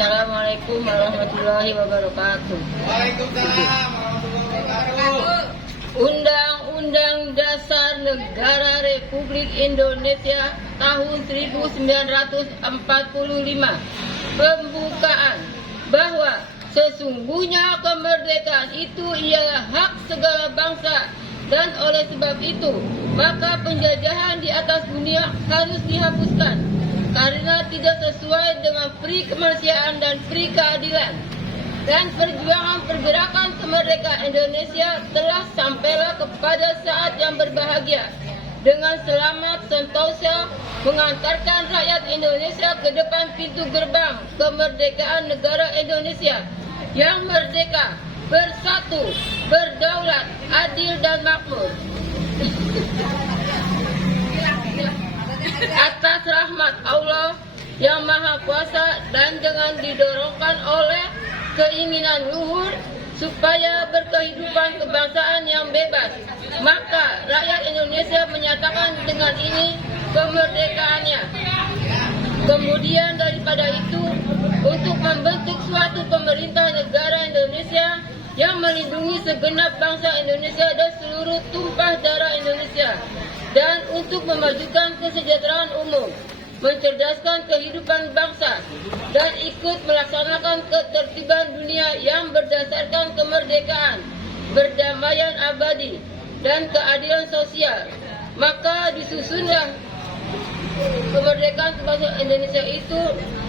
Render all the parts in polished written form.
Assalamualaikum warahmatullahi wabarakatuh. Waalaikumsalam warahmatullahi wabarakatuh. Undang-Undang Dasar Negara Republik Indonesia tahun 1945 pembukaan bahwa sesungguhnya kemerdekaan itu ialah hak segala bangsa, dan oleh sebab itu maka penjajahan di atas dunia harus dihapuskan karena tidak sesuai dengan pri kemanusiaan dan pri keadilan. Dan perjuangan pergerakan kemerdekaan Indonesia telah sampailah kepada saat yang berbahagia dengan selamat sentosa mengantarkan rakyat Indonesia ke depan pintu gerbang kemerdekaan negara Indonesia yang merdeka, bersatu, berdaulat, adil dan makmur. Atas rahmat Allah yang Maha Kuasa dan dengan didorongkan oleh keinginan luhur supaya berkehidupan kebangsaan yang bebas, maka rakyat Indonesia menyatakan dengan ini kemerdekaannya. Kemudian daripada itu, untuk membentuk suatu pemerintah negara Indonesia yang melindungi segenap bangsa Indonesia dan seluruh tumpah darah Indonesia, dan untuk memajukan kesejahteraan umum, mencerdaskan kehidupan bangsa, dan ikut melaksanakan ketertiban dunia yang berdasarkan kemerdekaan, perdamaian abadi, dan keadilan sosial. Maka disusunlah kemerdekaan bangsa Indonesia itu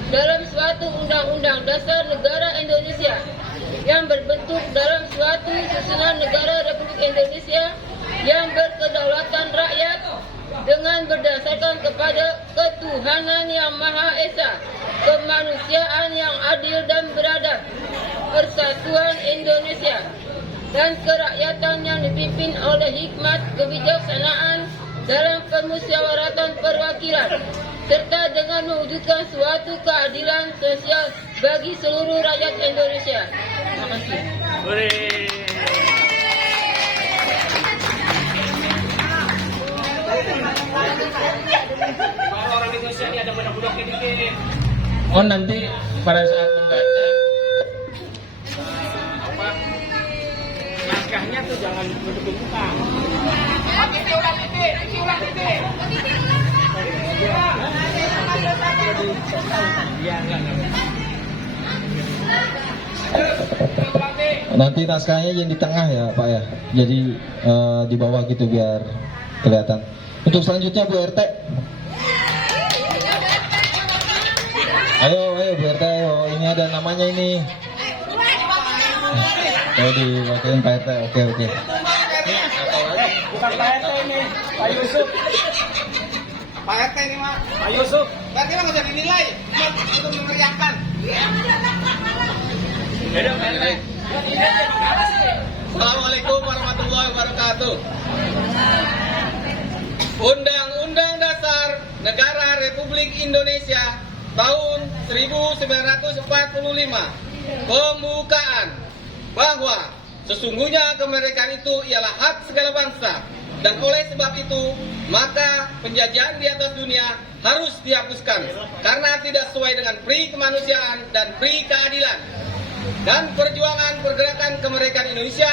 dalam suatu undang-undang dasar negara Indonesia yang berbentuk dalam suatu susunan negara Republik Indonesia yang berkedaulatan rakyat dengan berdasarkan kepada ketuhanan yang Maha Esa, kemanusiaan yang adil dan beradab, persatuan Indonesia, dan kerakyatan yang dipimpin oleh hikmat kebijaksanaan dalam permusyawaratan perwakilan, serta dengan mewujudkan suatu keadilan sosial bagi seluruh rakyat Indonesia. Terima kasih. Orang Indonesia ini ada budak-budak dikit. Oh, nanti pada saat membaca Naskahnya tuh jangan bentuk-bentukan. Ulang titik. Iya, enggak. nanti naskahnya yang di tengah ya Pak ya, jadi di bawah gitu biar kelihatan. Untuk selanjutnya Bu RT. Ayo Bu RT, ayo. Ini ada namanya ini. Oh, diwakilin Pak RT, oke. Bukan Pak RT ini, Pak Yusuf. Pak RT ini Pak Yusuf. Berarti nggak usah dinilai, untuk memeriahkan. Assalamualaikum warahmatullahi wabarakatuh. Undang-Undang Dasar Negara Republik Indonesia tahun 1945 pembukaan bahwa sesungguhnya kemerdekaan itu ialah hak segala bangsa, dan oleh sebab itu maka penjajahan di atas dunia harus dihapuskan karena tidak sesuai dengan pri kemanusiaan dan pri keadilan. Dan perjuangan pergerakan kemerdekaan Indonesia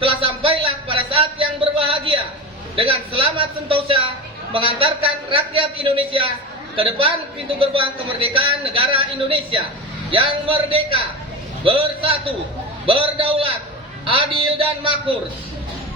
telah sampailah pada saat yang berbahagia dengan selamat sentosa mengantarkan rakyat Indonesia ke depan pintu gerbang kemerdekaan negara Indonesia yang merdeka, bersatu, berdaulat, adil dan makmur.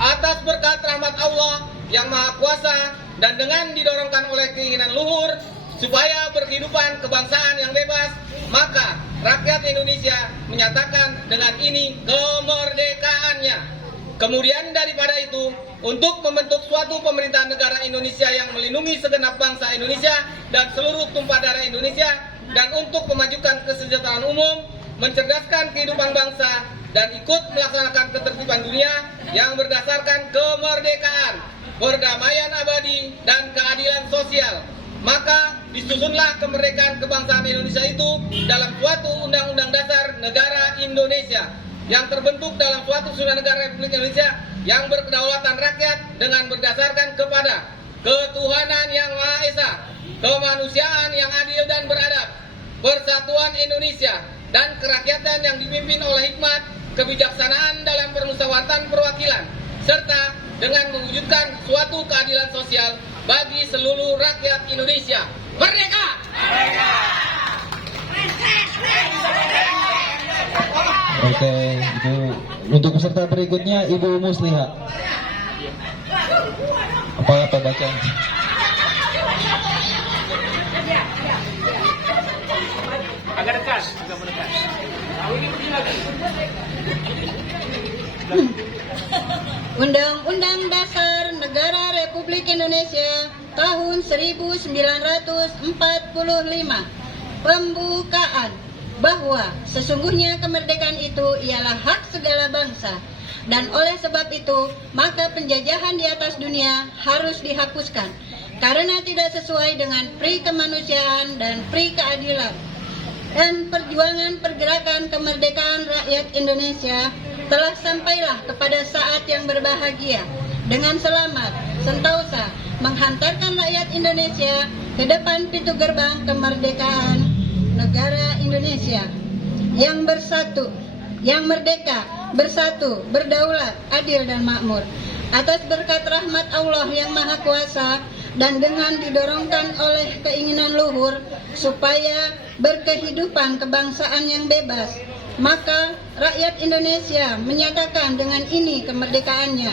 Atas berkat rahmat Allah yang Maha Kuasa dan dengan didorongkan oleh keinginan luhur supaya berkehidupan kebangsaan yang bebas, maka rakyat Indonesia menyatakan dengan ini kemerdekaannya. Kemudian daripada itu, untuk membentuk suatu pemerintahan negara Indonesia yang melindungi segenap bangsa Indonesia dan seluruh tumpah darah Indonesia, dan untuk memajukan kesejahteraan umum, mencerdaskan kehidupan bangsa, dan ikut melaksanakan ketertiban dunia yang berdasarkan kemerdekaan, perdamaian abadi, dan keadilan sosial. Maka disusunlah kemerdekaan kebangsaan Indonesia itu dalam suatu Undang-Undang Dasar Negara Indonesia yang terbentuk dalam suatu susunan negara Republik Indonesia yang berkedaulatan rakyat dengan berdasarkan kepada ketuhanan yang Maha Esa, kemanusiaan yang adil dan beradab, persatuan Indonesia, dan kerakyatan yang dipimpin oleh hikmat kebijaksanaan dalam permusyawaratan perwakilan, serta dengan mewujudkan suatu keadilan sosial bagi seluruh rakyat Indonesia. Merdeka! Oke, itu untuk peserta berikutnya Ibu Musliha. Apa bacaan? Agak dekat, agak mendekat. Undang-Undang Dasar Negara Republik Indonesia tahun 1945 pembukaan bahwa sesungguhnya kemerdekaan itu ialah hak segala bangsa, dan oleh sebab itu maka penjajahan di atas dunia harus dihapuskan karena tidak sesuai dengan pri kemanusiaan dan pri keadilan. Dan perjuangan pergerakan kemerdekaan rakyat Indonesia telah sampailah kepada saat yang berbahagia dengan selamat sentosa menghantarkan rakyat Indonesia ke depan pintu gerbang kemerdekaan negara Indonesia yang bersatu, yang merdeka, bersatu, berdaulat, adil dan makmur. Atas berkat rahmat Allah yang Maha Kuasa dan dengan didorongkan oleh keinginan luhur supaya berkehidupan kebangsaan yang bebas, maka rakyat Indonesia menyatakan dengan ini kemerdekaannya.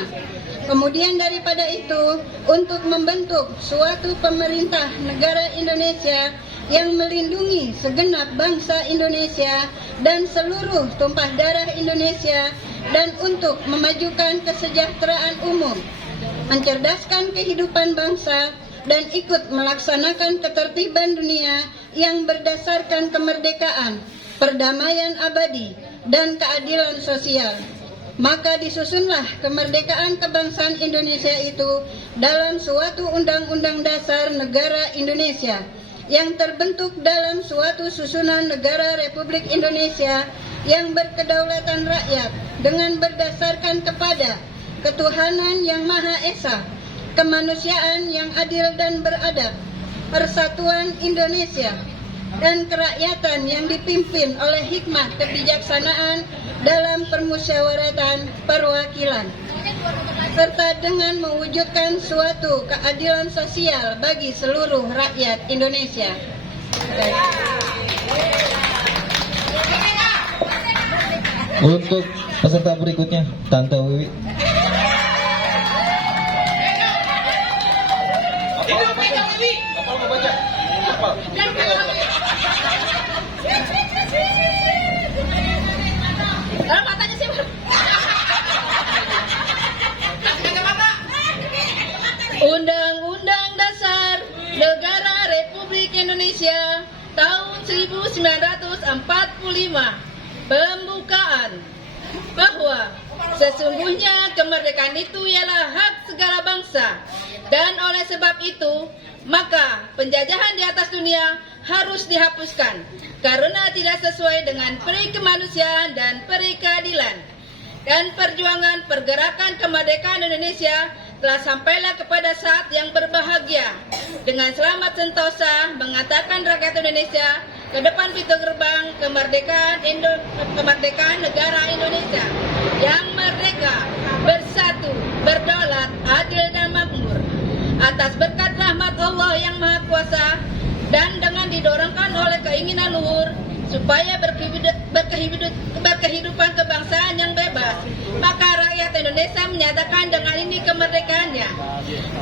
Kemudian daripada itu, untuk membentuk suatu pemerintah negara Indonesia yang melindungi segenap bangsa Indonesia dan seluruh tumpah darah Indonesia, dan untuk memajukan kesejahteraan umum, mencerdaskan kehidupan bangsa, dan ikut melaksanakan ketertiban dunia yang berdasarkan kemerdekaan, perdamaian abadi, dan keadilan sosial. Maka disusunlah kemerdekaan kebangsaan Indonesia itu dalam suatu undang-undang dasar negara Indonesia yang terbentuk dalam suatu susunan negara Republik Indonesia yang berkedaulatan rakyat dengan berdasarkan kepada ketuhanan yang Maha Esa, kemanusiaan yang adil dan beradab, persatuan Indonesia, dan kerakyatan yang dipimpin oleh hikmat kebijaksanaan dalam permusyawaratan perwakilan, serta dengan mewujudkan suatu keadilan sosial bagi seluruh rakyat Indonesia. Untuk peserta berikutnya, Tante Wiwi. Undang-Undang Dasar Negara Republik Indonesia tahun 1945 pembukaan bahwa sesungguhnya kemerdekaan itu ialah hak segala bangsa, dan oleh sebab itu maka penjajahan di atas dunia harus dihapuskan karena tidak sesuai dengan peri kemanusiaan dan peri keadilan. Dan perjuangan pergerakan kemerdekaan Indonesia telah sampailah kepada saat yang berbahagia dengan selamat sentosa mengantarkan rakyat Indonesia ke depan pintu gerbang kemerdekaan negara Indonesia yang merdeka, bersatu, berdaulat, adil dan makmur. Atas berkat rahmat Allah yang Maha Kuasa dan dengan didorongkan oleh keinginan luhur supaya berkehidupan kebangsaan yang bebas, maka rakyat Indonesia menyatakan dengan ini kemerdekaannya.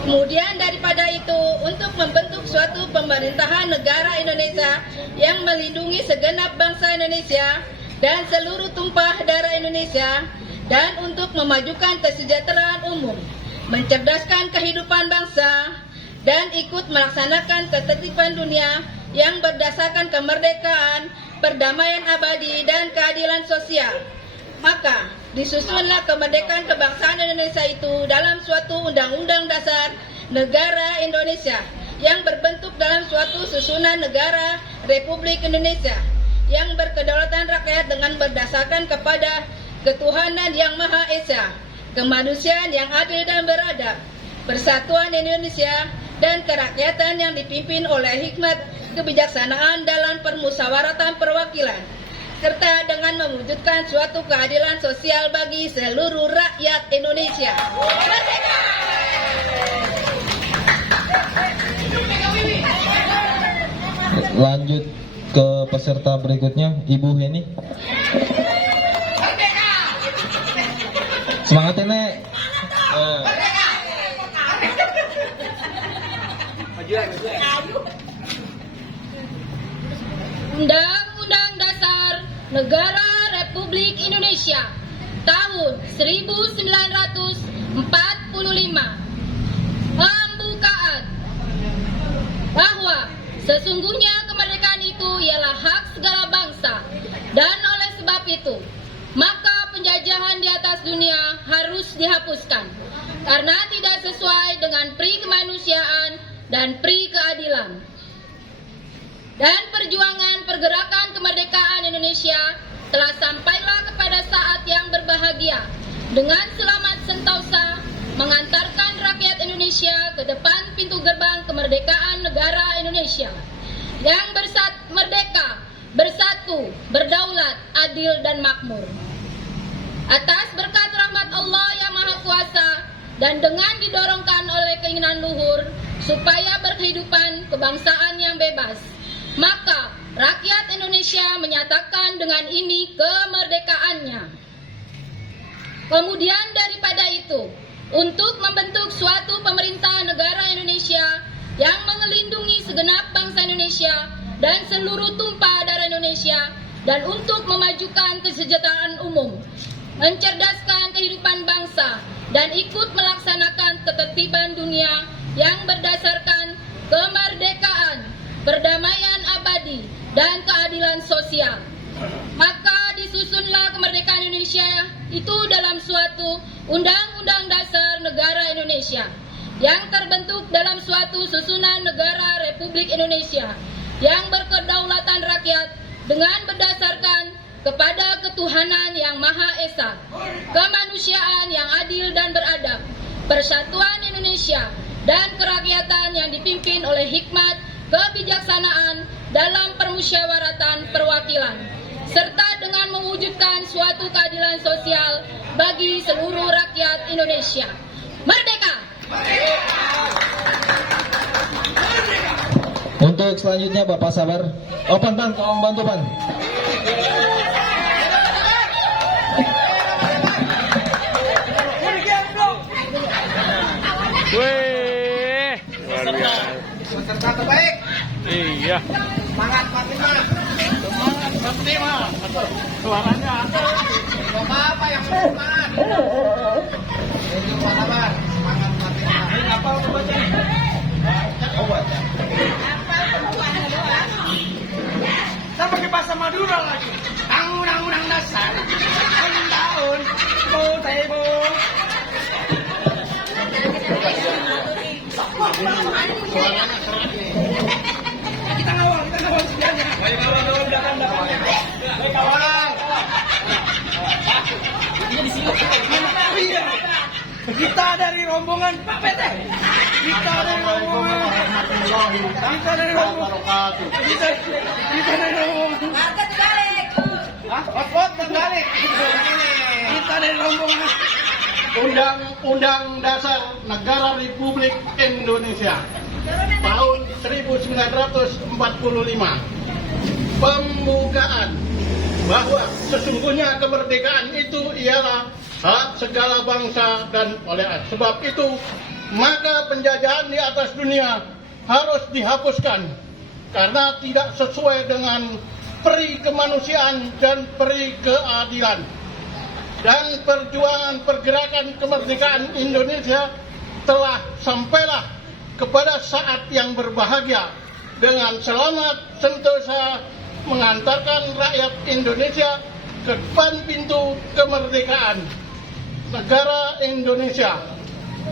Kemudian daripada itu, untuk membentuk suatu pemerintahan negara Indonesia yang melindungi segenap bangsa Indonesia dan seluruh tumpah darah Indonesia, dan untuk memajukan kesejahteraan umum, mencerdaskan kehidupan bangsa, dan ikut melaksanakan ketertiban dunia yang berdasarkan kemerdekaan, perdamaian abadi, dan keadilan sosial. Maka disusunlah kemerdekaan kebangsaan Indonesia itu dalam suatu undang-undang dasar negara Indonesia yang berbentuk dalam suatu susunan negara Republik Indonesia yang berkedaulatan rakyat dengan berdasarkan kepada ketuhanan yang Maha Esa, kemanusiaan yang adil dan beradab, persatuan Indonesia, dan kerakyatan yang dipimpin oleh hikmat kebijaksanaan dalam permusyawaratan perwakilan, serta dengan mewujudkan suatu keadilan sosial bagi seluruh rakyat Indonesia. Merdeka! Lanjut ke peserta berikutnya, Ibu Heni. Semangat ya, Nek. Undang-Undang Dasar Negara Republik Indonesia tahun 1945 Pembukaan bahwa sesungguhnya kemerdekaan itu ialah hak segala bangsa, dan oleh sebab itu maka penjajahan di atas dunia harus dihapuskan karena tidak sesuai dengan pri kemanusiaan dan pri keadilan. Dan perjuangan pergerakan kemerdekaan Indonesia telah sampailah kepada saat yang berbahagia dengan selamat sentosa mengantarkan rakyat Indonesia ke depan pintu gerbang kemerdekaan negara Indonesia yang merdeka, bersatu, berdaulat, adil dan makmur. Atas berkat rahmat Allah yang Maha Kuasa dan dengan didorongkan oleh keinginan luhur supaya berkehidupan kebangsaan yang bebas, maka rakyat Indonesia menyatakan dengan ini kemerdekaannya. Kemudian daripada itu, untuk membentuk suatu pemerintah negara Indonesia yang mengelindungi segenap bangsa Indonesia dan seluruh tumpah darah Indonesia, dan untuk memajukan kesejahteraan umum, mencerdaskan kehidupan bangsa, dan ikut melaksanakan ketertiban dunia yang berdasarkan kemerdekaan, perdamaian abadi, dan keadilan sosial. Maka disusunlah kemerdekaan Indonesia itu dalam suatu Undang-Undang Dasar Negara Indonesia yang terbentuk dalam suatu susunan negara Republik Indonesia yang berkedaulatan rakyat dengan berdasarkan kepada ketuhanan yang Maha Esa, kemanusiaan yang adil dan beradab, persatuan Indonesia, dan kerakyatan yang dipimpin oleh hikmat kebijaksanaan dalam permusyawaratan perwakilan, serta dengan mewujudkan suatu keadilan sosial bagi seluruh rakyat Indonesia. Merdeka! Untuk selanjutnya Bapak Sabar. Oh, Pan, tolong bantu, Pan. Wih, luar biasa. Peserta terbaik. Iya. Semangat Fatima. Semangat Fatima. Suaranya. Coba apa yang semangat? Sabar. Semangat Fatima. Apa baca? Oh, baca. Saya pakai bahasa Madura lagi. Undang-undang dasar. Tahun. Tebo. Kita ngawal sebenarnya. Ngawal belakang. Ngawal. Ini di sini. Iya. Kita dari rombongan Pak PT. Kita dari rombongan. Kita dari rombongan. Harga terbalik. Hotpot terbalik. Kita dari rombongan. Undang-Undang Dasar Negara Republik Indonesia tahun 1945. Pembukaan bahwa sesungguhnya kemerdekaan itu ialah hak segala bangsa, dan oleh sebab itu maka penjajahan di atas dunia harus dihapuskan karena tidak sesuai dengan peri kemanusiaan dan peri keadilan. Dan perjuangan pergerakan kemerdekaan Indonesia telah sampailah kepada saat yang berbahagia dengan selamat sentosa mengantarkan rakyat Indonesia ke depan pintu kemerdekaan negara Indonesia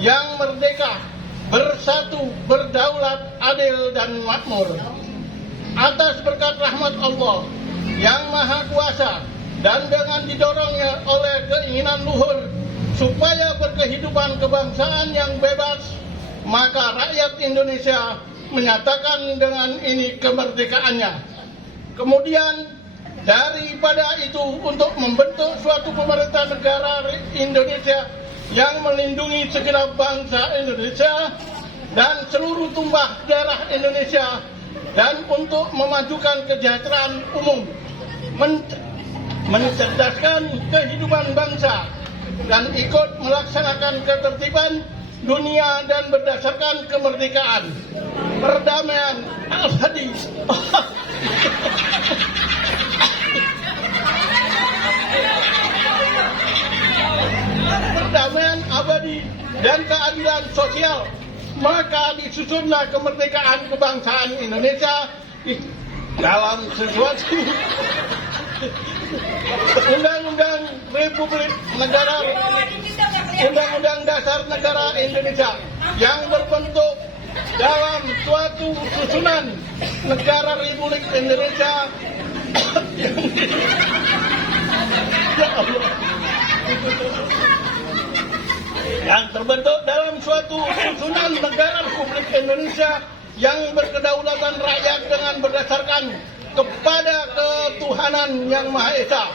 yang merdeka, bersatu, berdaulat, adil, dan makmur. Atas berkat rahmat Allah yang Maha Kuasa dan dengan didorongnya oleh keinginan luhur supaya berkehidupan kebangsaan yang bebas, maka rakyat Indonesia menyatakan dengan ini kemerdekaannya. Kemudian Daripada itu, untuk membentuk suatu pemerintah negara Indonesia yang melindungi segenap bangsa Indonesia dan seluruh tumpah darah Indonesia, dan untuk memajukan kesejahteraan umum, mencerdaskan kehidupan bangsa, dan ikut melaksanakan ketertiban dunia dan berdasarkan kemerdekaan, perdamaian abadi, perdamaian abadi dan keadilan sosial, maka disusunlah kemerdekaan kebangsaan Indonesia dalam sesuatu Undang-Undang Republik Negara Undang-Undang Dasar Negara Indonesia yang berbentuk dalam suatu susunan Negara Republik Indonesia ya Allah. Yang terbentuk dalam suatu susunan Negara Republik Indonesia yang berkedaulatan rakyat dengan berdasarkan kepada ketuhanan yang Maha Esa,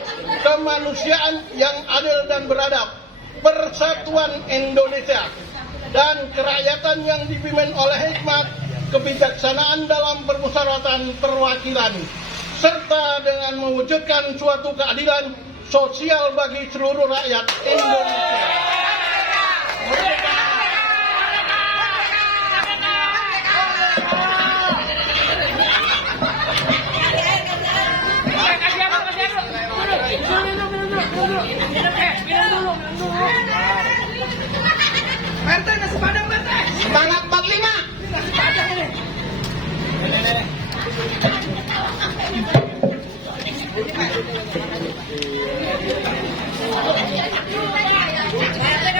kemanusiaan yang adil dan beradab, persatuan Indonesia, dan kerakyatan yang dipimpin oleh hikmat, kebijaksanaan dalam permusyawaratan perwakilan, serta dengan mewujudkan suatu keadilan sosial bagi seluruh rakyat Indonesia. Semangat 45.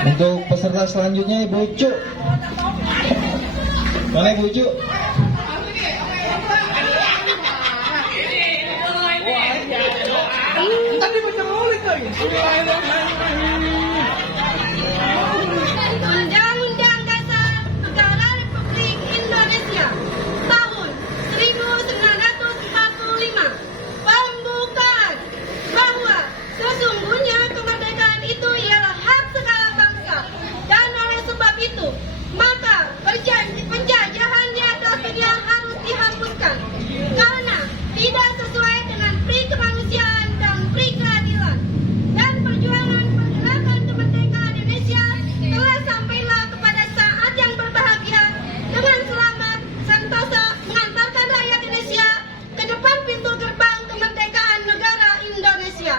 Untuk peserta selanjutnya Ibu Ucu. Mana Ibu Ucu? Undang-Undang Dasar Negara Republik Indonesia tahun 1945 pembukaan bahwa sesungguhnya kemerdekaan itu ialah hak segala bangsa, dan oleh sebab itu maka penjajahan di atas dunia harus dihapuskan karena tidak sesuai dengan pri kemanusiaan dan pri keadilan, dan perjuangan pergerakan kemerdekaan Indonesia telah sampailah kepada saat yang berbahagia dengan selamat sentosa mengantarkan rakyat Indonesia ke depan pintu gerbang kemerdekaan negara Indonesia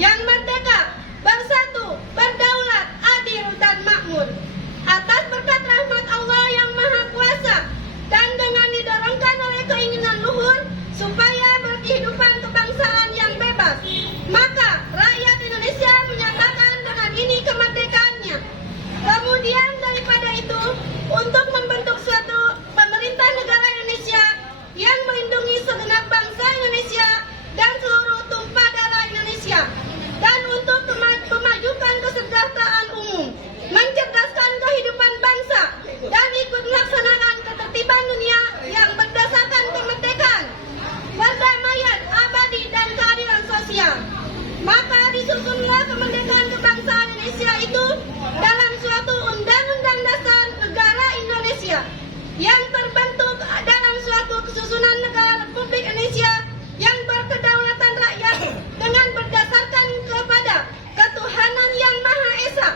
yang merdeka, bersatu, berdaulat, adil, dan makmur. Atas berkat rahmat Allah yang Maha Kuasa dan dengan didorongkan oleh keinginan luhur supaya berkehidupan kebangsaan yang bebas, maka rakyat Indonesia menyatakan dengan ini kemerdekaannya. Kemudian daripada itu, untuk membentuk suatu pemerintah negara Indonesia yang melindungi segenap bangsa Indonesia dan seluruh tumpah darah Indonesia, dan untuk memajukan kesejahteraan umum, mencerdaskan kehidupan bangsa, dan ikut melaksanakan ketertiban dunia yang berdasarkan kemerdekaan, perdamaian abadi, dan keadilan sosial. Maka disusunlah kemerdekaan kebangsaan Indonesia itu dalam suatu Undang-Undang Dasar Negara Indonesia yang terbentuk dalam suatu kesusunan Negara Republik Indonesia yang berkedaulatan rakyat dengan berdasarkan kepada ketuhanan yang Maha Esa,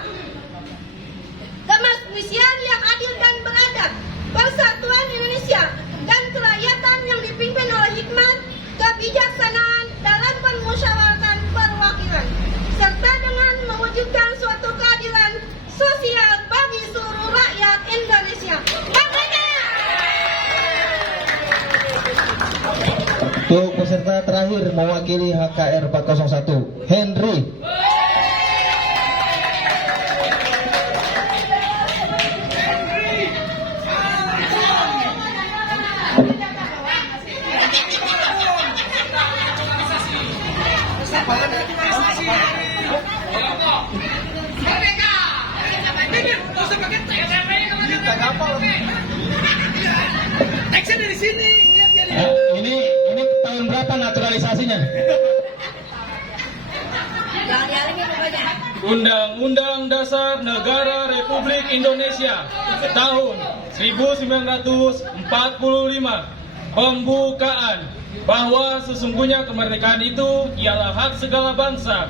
kemanusiaan yang adil dan beradab, persatuan Indonesia, dan kerakyatan yang dipimpin oleh hikmat, kebijaksanaan dalam permusyawaratan perwakilan, serta dengan mewujudkan suatu keadilan sosial bagi seluruh rakyat Indonesia. Merdeka! Untuk peserta terakhir mewakili HKR 401 Henry. Ini tahun berapa naturalisasinya? Undang-Undang Dasar Negara Republik Indonesia tahun 1945 pembukaan bahwa sesungguhnya kemerdekaan itu ialah hak segala bangsa,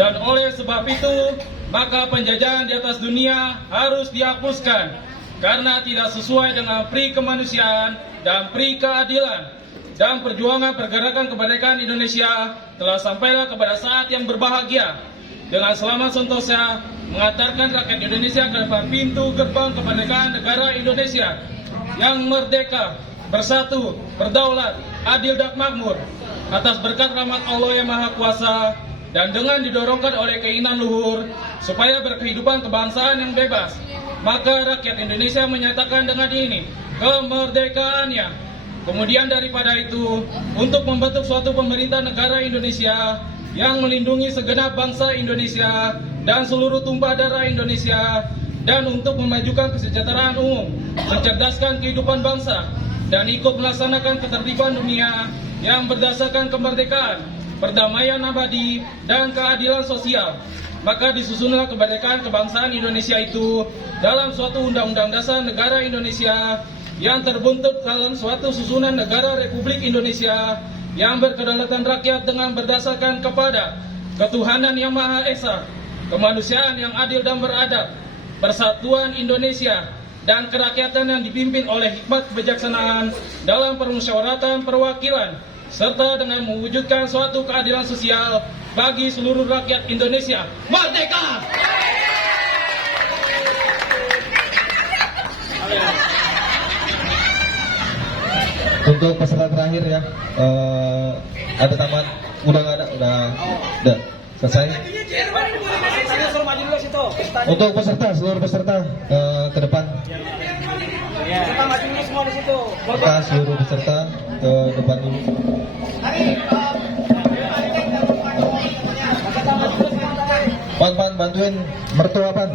dan oleh sebab itu maka penjajahan di atas dunia harus dihapuskan karena tidak sesuai dengan pri kemanusiaan dan pri keadilan. Dan perjuangan pergerakan kemerdekaan Indonesia telah sampailah kepada saat yang berbahagia dengan selamat sentosa mengantarkan rakyat Indonesia ke depan pintu gerbang kemerdekaan negara Indonesia yang merdeka, bersatu, berdaulat, adil dan makmur atas berkat rahmat Allah yang Maha Kuasa, dan dengan didorongkan oleh keinginan luhur supaya berkehidupan kebangsaan yang bebas, maka rakyat Indonesia menyatakan dengan ini kemerdekaannya. Kemudian daripada itu, untuk membentuk suatu pemerintah negara Indonesia yang melindungi segenap bangsa Indonesia dan seluruh tumpah darah Indonesia, dan untuk memajukan kesejahteraan umum, mencerdaskan kehidupan bangsa, dan ikut melaksanakan ketertiban dunia yang berdasarkan kemerdekaan, perdamaian abadi, dan keadilan sosial. Maka disusunlah kemerdekaan kebangsaan Indonesia itu dalam suatu undang-undang dasar negara Indonesia yang terbentuk dalam suatu susunan negara Republik Indonesia yang berkedaulatan rakyat dengan berdasarkan kepada ketuhanan yang Maha Esa, kemanusiaan yang adil dan beradab, persatuan Indonesia, dan kerakyatan yang dipimpin oleh hikmat kebijaksanaan dalam permusyawaratan perwakilan, serta dengan mewujudkan suatu keadilan sosial bagi seluruh rakyat Indonesia. Merdeka! Untuk peserta terakhir ya, ada taman, udah selesai. Untuk peserta, seluruh peserta ke depan. Maka seluruh peserta ke depan dulu. Pan bantuin mertua pan.